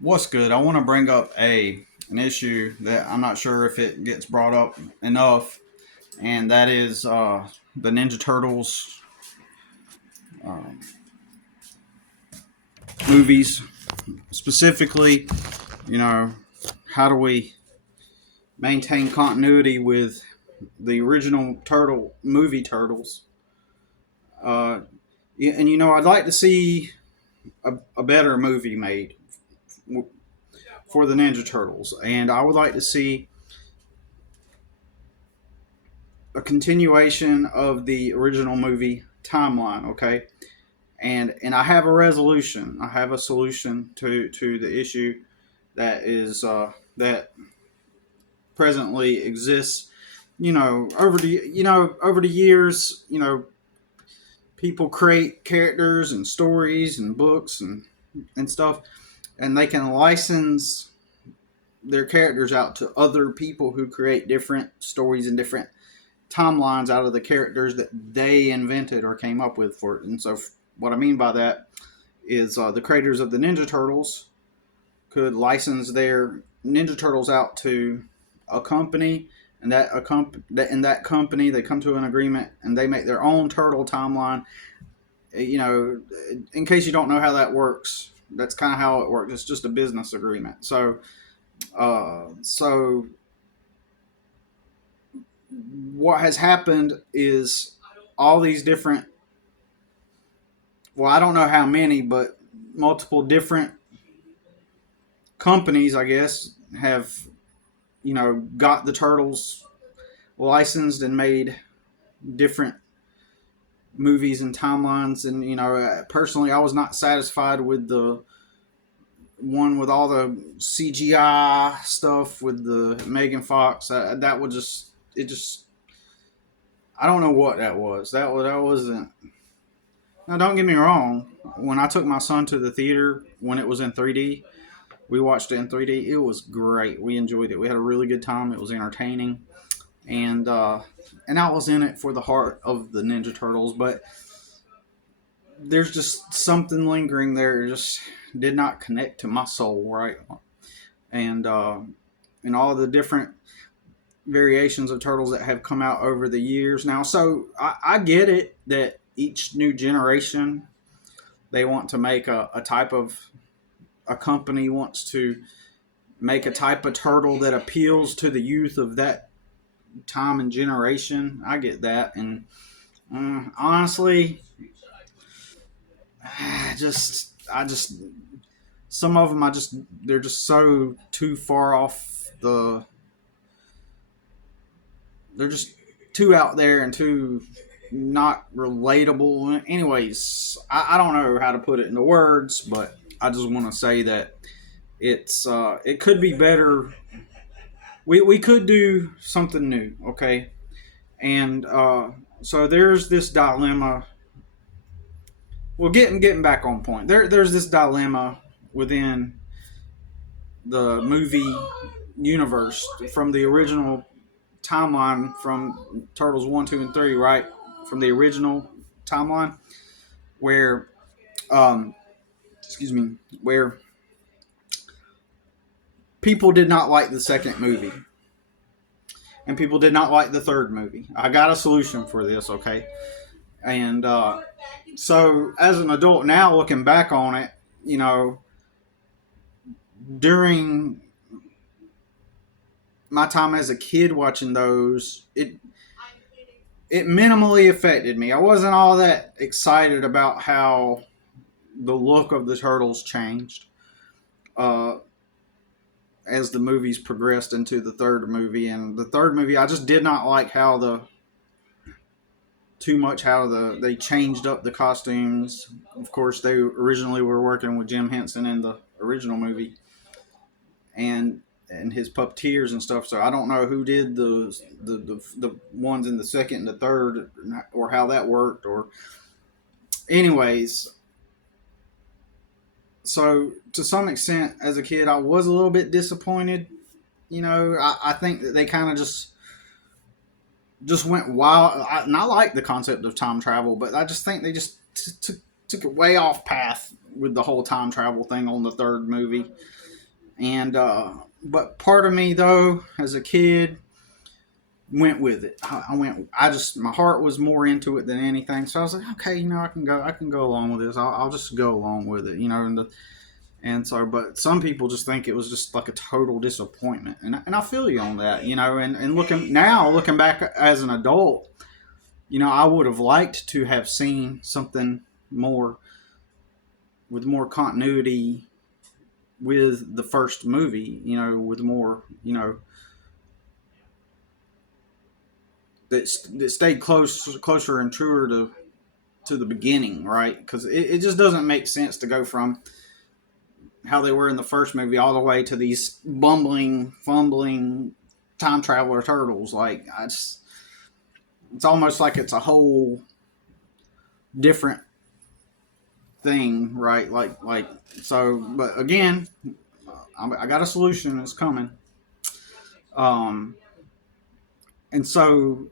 What's good? I want to bring up an issue that I'm not sure if it gets brought up enough, and that is the Ninja Turtles um, movies. Specifically, you know, how do we maintain continuity with the original Turtle movie Turtles? Uh, and I'd like to see a better movie made for the Ninja Turtles, and I would like to see a continuation of the original movie timeline. Okay, and I have a resolution. I have a solution to the issue that presently exists. Over the years, people create characters and stories and books and stuff, and they can license their characters out to other people who create different stories and different timelines out of the characters that they invented or came up with for it. And so, what I mean by that is the creators of the Ninja Turtles could license their Ninja Turtles out to a company, and in that company they come to an agreement and they make their own turtle timeline. In case you don't know how that works, that's kind of how it works. It's just a business agreement. So what has happened is all these different, well, I don't know how many, but multiple different companies, I guess, have got the turtles licensed and made different movies and timelines. And personally, I was not satisfied with the one with all the CGI stuff with the Megan Fox. That would just it just I don't know what that was. That wasn't. Now, don't get me wrong. When I took my son to the theater when it was in 3D, we watched it in 3D. It was great. We enjoyed it. We had a really good time. It was entertaining, and I was in it for the heart of the Ninja Turtles. But there's just something lingering there. It just did not connect to my soul, right? And all the different variations of turtles that have come out over the years now. So I get it that each new generation they want to make a type of a company wants to make a type of turtle that appeals to the youth of that time and generation. I get that, and honestly, I just some of them they're just so too far off the. They're just too out there and too not relatable. Anyways, I don't know how to put it into words, but I just want to say that it could be better. We could do something new, okay? And so there's this dilemma. Well, getting back on point. There's this dilemma within the movie universe from the original timeline from Turtles 1, 2, and 3, right? From the original timeline, where, um, excuse me, where people did not like the second movie, and people did not like the third movie. I got a solution for this, okay? And so, as an adult now, looking back on it, during my time as a kid watching those, it minimally affected me. I wasn't all that excited about how the look of the turtles changed uh, as the movies progressed into the third movie. And the third movie, I just did not like how they changed up the costumes. Of course, they originally were working with Jim Henson in the original movie, and his puppeteers and stuff. So I don't know who did the ones in the second and the third, or how that worked. Or anyways, so to some extent, as a kid, I was a little bit disappointed. I think that they kind of just went wild. And I like the concept of time travel, but I just think they just took it way off path with the whole time travel thing on the third movie. And but part of me though, as a kid, went with it. I went. I just my heart was more into it than anything. So I was like, okay, I can go along with this. I'll just go along with it, and so, but some people just think it was just like a total disappointment, and I feel you on that, and looking back as an adult, I would have liked to have seen something more with more continuity with the first movie, with more, that stayed closer and truer to the beginning, right? Because it just doesn't make sense to go from how they were in the first movie all the way to these bumbling, fumbling time traveler turtles. Like, it's almost like it's a whole different thing, right? Like so. But again, I got a solution. It's coming. And so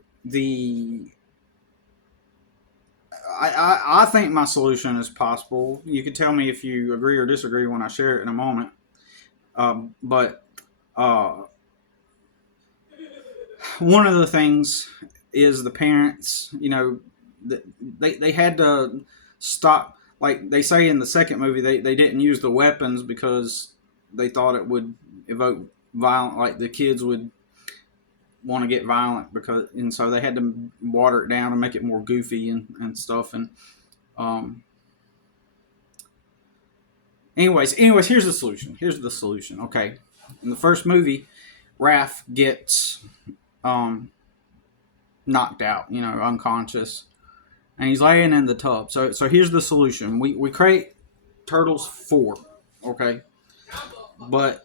I think my solution is possible. You can tell me if you agree or disagree when I share it in a moment. But one of the things is the parents, they had to stop. Like they say in the second movie, they didn't use the weapons because they thought it would evoke violent, like the kids would want to get violent, and so they had to water it down and make it more goofy and stuff. And anyways, here's the solution. Okay, in the first movie, Raph gets knocked out, unconscious, and he's laying in the tub. So here's the solution. We create Turtles 4, okay, but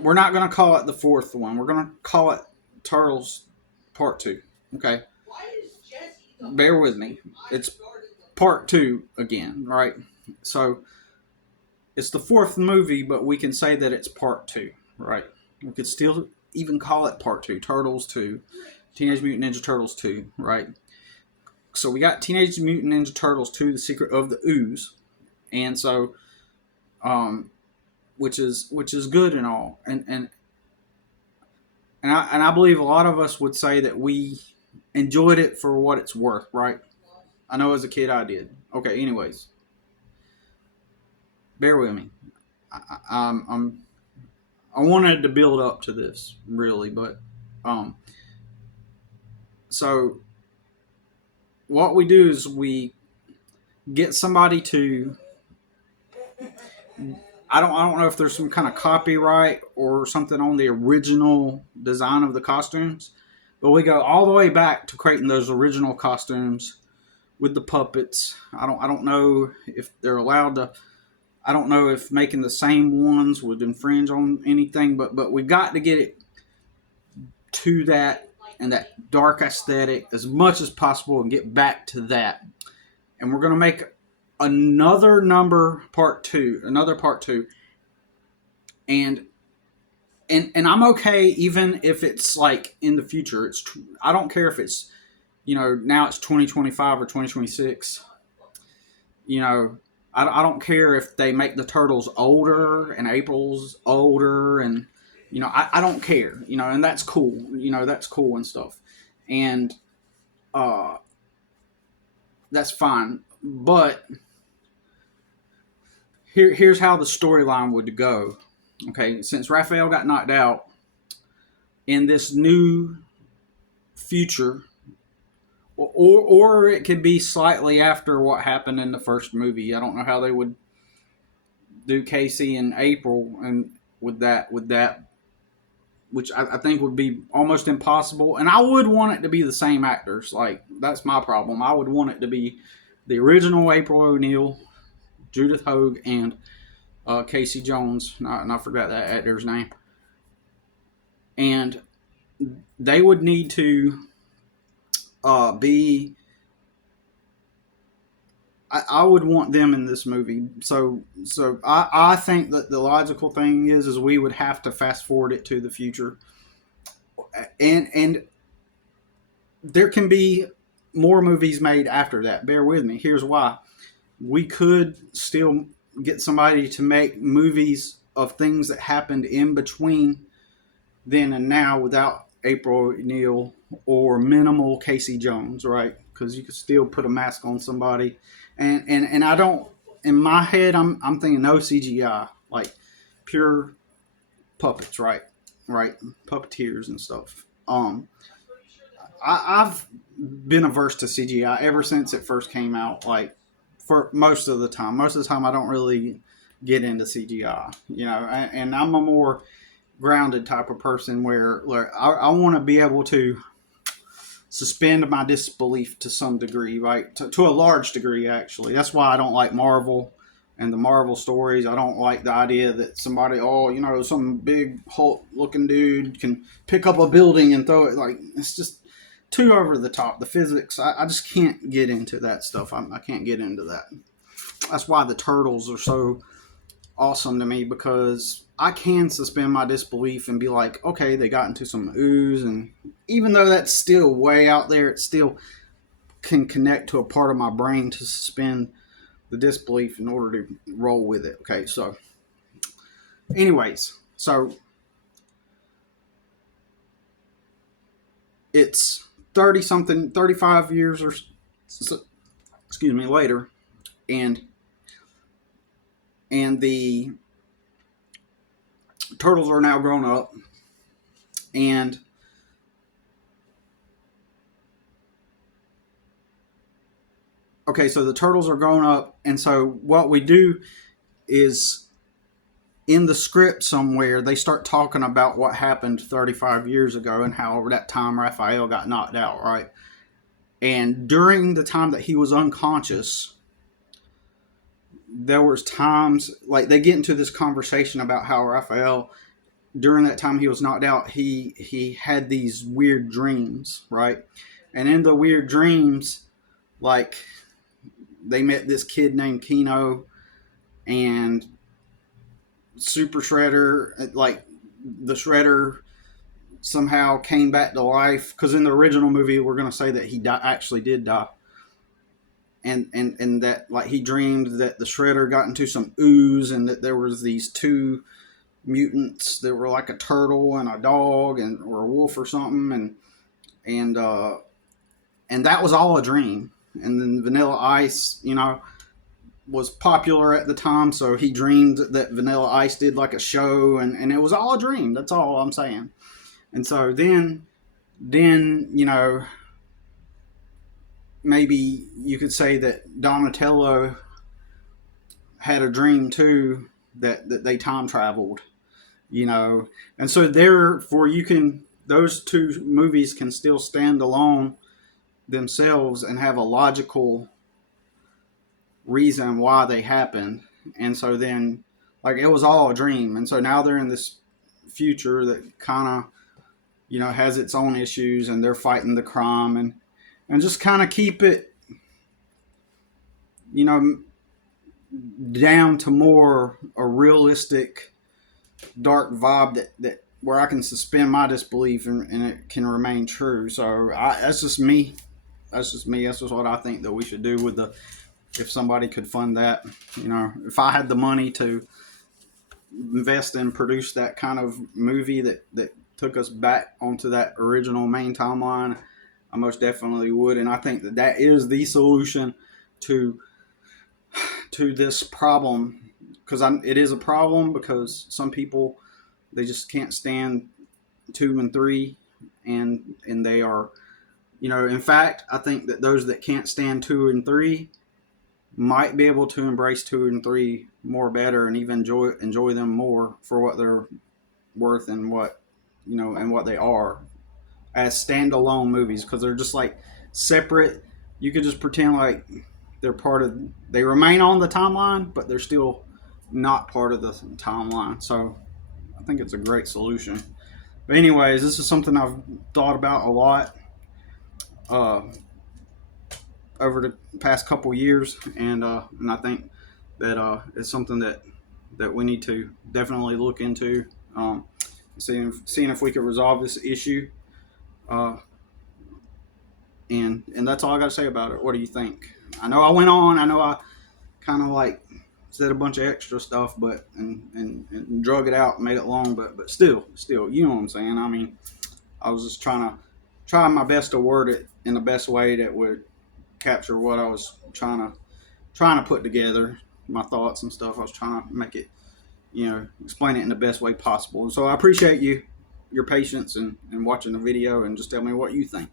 we're not going to call it the fourth one. We're going to call it Turtles Part 2. Okay? Bear with me. It's Part 2 again, right? So it's the fourth movie, but we can say that it's Part 2, right? We could still even call it Part 2, Turtles 2, Teenage Mutant Ninja Turtles 2, right? So we got Teenage Mutant Ninja Turtles 2, The Secret of the Ooze. And so which is good and all, and I believe a lot of us would say that we enjoyed it for what it's worth, right? I know as a kid I did. Okay, anyways, bear with me. I wanted to build up to this really, but so what we do is we get somebody to. I don't know if there's some kind of copyright or something on the original design of the costumes, but we go all the way back to creating those original costumes with the puppets. I don't know if they're allowed to. I don't know if making the same ones would infringe on anything, but we got to get it to that and that dark aesthetic as much as possible and get back to that. And we're going to make another part two, and I'm okay even if it's like in the future. I don't care if it's now it's 2025 or 2026. I don't care if they make the turtles older and April's older, and I don't care, and that's cool. That's cool and stuff, and that's fine. But here's how the storyline would go. Okay, since Raphael got knocked out in this new future, or it could be slightly after what happened in the first movie. I don't know how they would do Casey and April and with that, which I think would be almost impossible. And I would want it to be the same actors. Like, that's my problem. I would want it to be the original April O'Neil, Judith Hoag, and Casey Jones. And I forgot that actor's name. And they would need to be. I would want them in this movie. So I think that the logical thing is we would have to fast forward it to the future, and there can be more movies made after that. Bear with me. Here's why. we could still get somebody to make movies of things that happened in between then and now without April O'Neil or minimal Casey Jones, right? Because you could still put a mask on somebody, and I don't. In my head, I'm thinking no CGI, like pure puppets, right? Right, puppeteers and stuff. I've been averse to CGI ever since it first came out. Like for most of the time, I don't really get into CGI. You know, and I'm a more grounded type of person where like, I want to be able to suspend my disbelief to some degree, right? To a large degree, actually. That's why I don't like Marvel and the Marvel stories. I don't like the idea that somebody, oh, you know, some big Hulk looking dude can pick up a building and throw it. Like, it's just too over the top. The physics, I just can't get into that stuff. I can't get into that. That's why the Turtles are so awesome to me because I can suspend my disbelief and be like, okay, they got into some ooze, and even though that's still way out there, it still can connect to a part of my brain to suspend the disbelief in order to roll with it. Okay, so, anyways, so it's 30 something, 35 years or so, excuse me, later, and the turtles are now grown up, and okay, so the turtles are grown up, and so what we do is in the script somewhere they start talking about what happened 35 years ago and how that time Raphael got knocked out, right? And during the time that he was unconscious, there was times like they get into this conversation about how Raphael during that time he was knocked out, he had these weird dreams, right? And in the weird dreams, like they met this kid named Keno and Super Shredder, like the Shredder somehow came back to life because in the original movie we're going to say that he actually did die, and that like he dreamed that the Shredder got into some ooze and that there was these two mutants that were like a turtle and a dog and or a wolf or something, and that was all a dream. And then Vanilla Ice, you know, was popular at the time, so he dreamed that Vanilla Ice did like a show, and it was all a dream. That's all I'm saying. And so then you know, maybe you could say that Donatello had a dream too that they time traveled, you know, and so therefore you can those two movies can still stand alone themselves and have a logical reason why they happened. And so then like it was all a dream, and so now they're in this future that kind of, you know, has its own issues and they're fighting the crime, and just kind of keep it, you know, down to more a realistic dark vibe that where I can suspend my disbelief and it can remain true. So that's just me. That's just me. That's just what I think that we should do with the if somebody could fund that. You know, if I had the money to invest and produce that kind of movie that took us back onto that original main timeline, I most definitely would. And I think that that is the solution to this problem, because it is a problem because some people they just can't stand 2 and 3, and they are, you know, in fact I think that those that can't stand 2 and 3 might be able to embrace 2 and 3 more better and even enjoy them more for what they're worth and what, you know, and what they are as standalone movies, because they're just like separate. You could just pretend like they're part of they remain on the timeline, but they're still not part of the timeline. So I think it's a great solution. But anyways, this is something I've thought about a lot uh, over the past couple years, and I think that it's something that we need to definitely look into, seeing if we could resolve this issue. Uh, and that's all I got to say about it. What do you think? I know I went on. I know I kind of like said a bunch of extra stuff, but and drug it out and made it long, but still, you know what I'm saying. I mean, I was just trying my best to word it in the best way that would capture what I was trying to put together, my thoughts and stuff. I was trying to make it, explain it in the best way possible. And so I appreciate your patience and watching the video, and just tell me what you think.